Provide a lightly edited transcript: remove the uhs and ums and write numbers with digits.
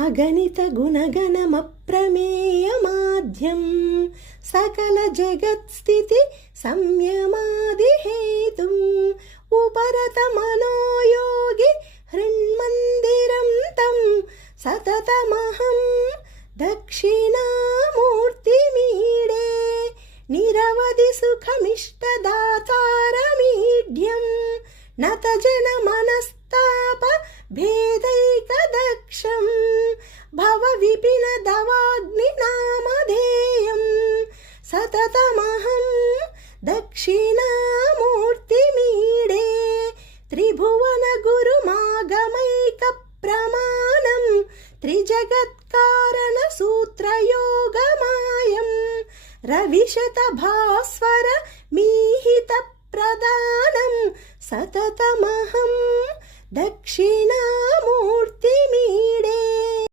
అగణిత గుణగణమప్రమేయమాద్యం సకల జగత్స్థితి సంయమాదిహేతుం ఉపరత మనోయోగి హృన్మందిరం తం సతతమహం దక్షిణామూర్తిమీడే నిరవధి సుఖమిష్టదాతారమీఢ్యం నత జన మనస్తాప భేదైకదక్షం భవ విపిన దవాగ్ని నామధేయం సతతమహం దక్షిణామూర్తిమీడే త్రిభువన గురుమాగమైక ప్రమాణం త్రిజగత్కారణ సూత్రయోగమాయం రవిశత భాస్వర మీహిత ప్రదానం సతతమహం దక్షిణామూర్తిమీడే.